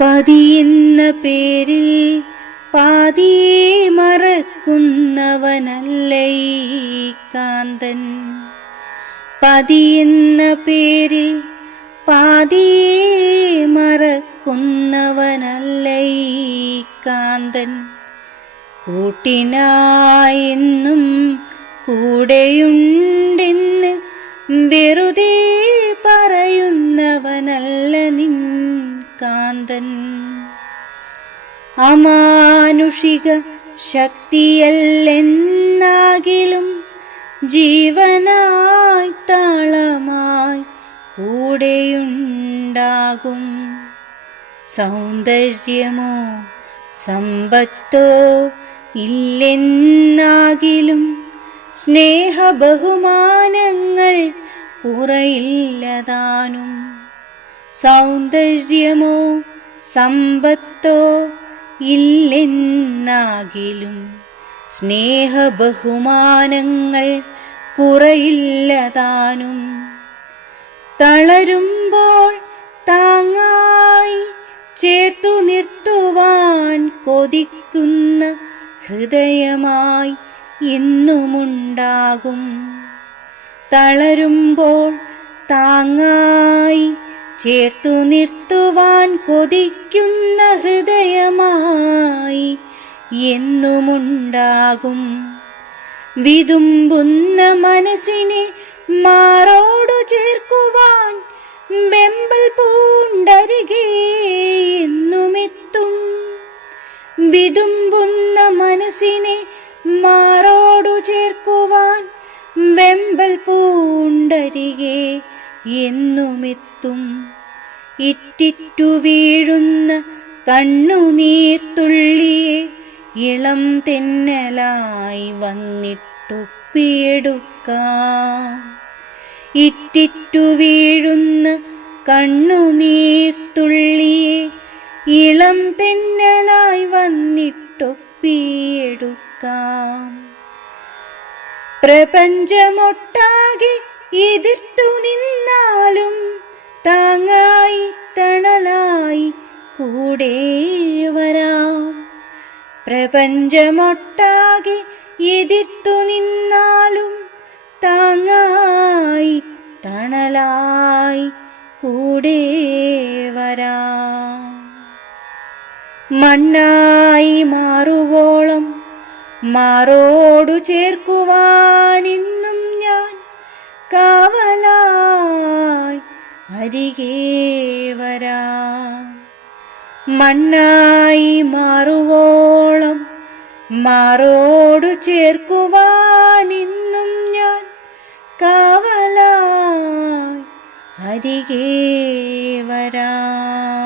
പതിയെന്ന പേരിൽ പാതിയെ മറക്കുന്നവനല്ലൈ കാന്തൻ. പതിയെന്ന പേരിൽ പാതിയെ മറക്കുന്നവനല്ലൈ കാന്തൻ. കൂട്ടിനായെന്നും കൂടെയുണ്ടെന്ന് വെറുതെ പറയുന്നവനല്ല നിൻ കാന്തൻ. അമാനുഷിക ശക്തിയല്ലെന്നാകിലും ജീവനായി താളമായി കൂടെയുണ്ടാകും. സൗന്ദര്യമോ സമ്പത്തോ ഇല്ലെന്നാകിലും സ്നേഹബഹുമാനങ്ങൾ കുറയില്ലതാനും സൗന്ദര്യമോ സമ്പത്തോ ഇല്ലെന്നാകിലും സ്നേഹ ബഹുമാനങ്ങൾ കുറയില്ലതാനും തളരുമ്പോൾ താങ്ങായി ചേർത്തു നിർത്തുവാൻ കൊതിക്കുന്ന ഹൃദയമായി എന്നുമുണ്ടാകും തളരുമ്പോൾ താങ്ങായി ചേർത്തു നിർത്തുവാൻ കൊതിക്കുന്ന ഹൃദയമായി എന്നുമുണ്ടാകും. വിതുമ്പുന്ന മനസ്സിനെ മാറോടു ചേർക്കുവാൻ വെമ്പൽ പൂണ്ടരികെ എന്നുമെത്തും. വിതുമ്പുന്ന മനസ്സിനെ മാറോടു ചേർക്കുവാൻ വെമ്പൽ പൂണ്ടരികെ എന്നുമെത്തും. ഇറ്റിറ്റു വീഴുന്ന കണ്ണുനീർത്തുള്ളിയെ ഇളം തെന്നലായി വന്നിട്ടുപ്പിയെടുക്കാം ഇറ്റിറ്റു വീഴുന്ന കണ്ണുനീർത്തുള്ളിയെ ഇളം തെന്നലായി വന്നിട്ടൊപ്പിയെടുക്കാം പ്രപഞ്ചമൊട്ടാകെ എതിർത്തു നിന്നാലും താങ്ങായി തണലായി കൂടെ വരാം. പ്രപഞ്ചമൊട്ടാകെ എതിർത്തു നിന്നാലും താങ്ങായി തണലായി കൂടെ വരാം. മണ്ണായി മാറുവോളം മാറോടു ചേർക്കുവാനിന്ന് കാവലായി അരികേ വരാ. മണ്ണായി മാറുവോളം മാറോടു ചേർക്കുവാനിന്നും ഞാൻ കാവലായി അരികേ വരാം.